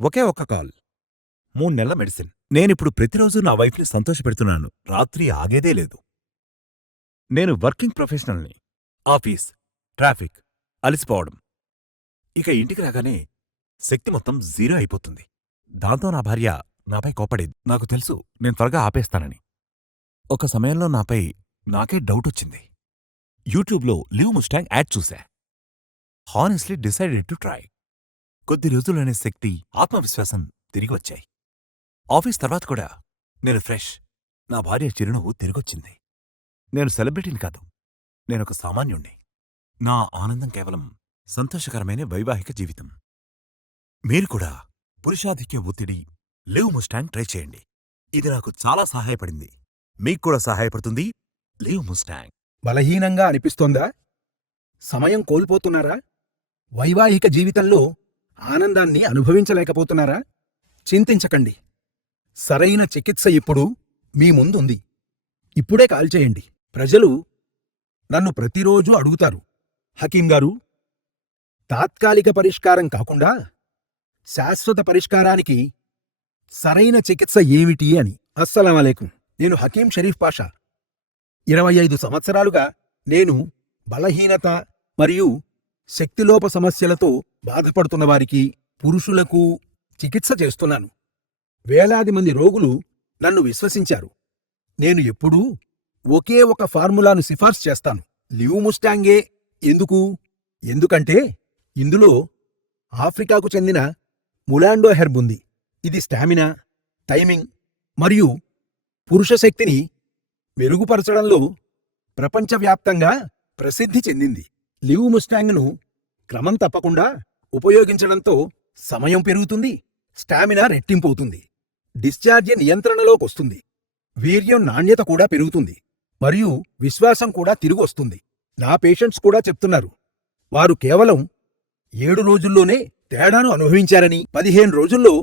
ఒకే ఒక్క కాల్. 3 నెలల మెడిసిన్. నేనిప్పుడు ప్రతిరోజు నా వైఫ్‌ని సంతోషపెడుతున్నాను. రాత్రి ఆగేదే లేదు. నేను వర్కింగ్ ప్రొఫెషనల్‌ని. ఆఫీస్, ట్రాఫిక్, అలసిపోవడం. ఇక ఇంటికి రాగానే శక్తి మొత్తం జీరో అయిపోతుంది. దాంతో నా భార్య నాపై కోప్పడేది. నాకు తెలుసు నేను త్వరగా ఆపేస్తానని. ఒక సమయంలో నాపై నాకే డౌటొచ్చింది. యూట్యూబ్‌లో లివ్ ముస్టాంగ్ యాడ్ చూశా. Honestly decided to try. కొద్ది రోజుల్లోనే శక్తి, ఆత్మవిశ్వాసం తిరిగి వచ్చాయి. ఆఫీస్ తర్వాత కూడా నేను ఫ్రెష్. నా భార్య చిరునవ్వు తిరిగొచ్చింది. నేను సెలబ్రిటీని కాదు. నేనొక సామాన్యుణ్ణి. నా ఆనందం కేవలం సంతోషకరమైన వైవాహిక జీవితం. మీరు కూడా పురుషాధిక్య ఒత్తిడి, లివ్ ముస్టాంగ్ ట్రై చేయండి. ఇది నాకు చాలా సహాయపడింది. మీకు కూడా సహాయపడుతుంది లివ్ ముస్టాంగ్. బలహీనంగా అనిపిస్తోందా? సమయం కోల్పోతున్నారా? వైవాహిక జీవితంలో ఆనందాన్ని అనుభవించలేకపోతున్నారా? చింతించకండి. సరైన చికిత్స ఇప్పుడు మీ ముందుంది. ఇప్పుడే కాల్ చేయండి. ప్రజలు నన్ను ప్రతిరోజూ అడుగుతారు, హకీం గారు, తాత్కాలిక పరిష్కారం కాకుండా శాశ్వత పరిష్కారానికి సరైన చికిత్స ఏమిటి అని. అస్సలాం అలైకుం. నేను హకీం షరీఫ్ పాషా. 25 సంవత్సరాలుగా నేను బలహీనత మరియు శక్తిలోప సమస్యలతో బాధపడుతున్నవారికి, పురుషులకు చికిత్స చేస్తున్నాను. వేలాది మంది రోగులు నన్ను విశ్వసించారు. నేను ఎప్పుడూ ఒకే ఒక ఫార్ములాను సిఫార్సు చేస్తాను. లివ్ ముస్టాంగే. ఎందుకు? ఎందుకంటే ఇందులో ఆఫ్రికాకు చెందిన ములాండో హెర్బ్ ఉంది. ఇది స్టామినా, టైమింగ్ మరియు పురుష శక్తిని మెరుగుపరచడంలో ప్రపంచవ్యాప్తంగా ప్రసిద్ధి చెందింది. లివ్ ముస్టాంగ్ను క్రమం తప్పకుండా ఉపయోగించడంతో సమయం పెరుగుతుంది, స్టామినా రెట్టింపవుతుంది, డిశ్చార్జ్ నియంత్రణలోకొస్తుంది, వీర్యం నాణ్యత కూడా పెరుగుతుంది మరియు విశ్వాసం కూడా తిరిగొస్తుంది. నా పేషెంట్స్ కూడా చెప్తున్నారు. వారు కేవలం 7 రోజుల్లోనే తేడాను అనుభవించారని, 15 రోజుల్లో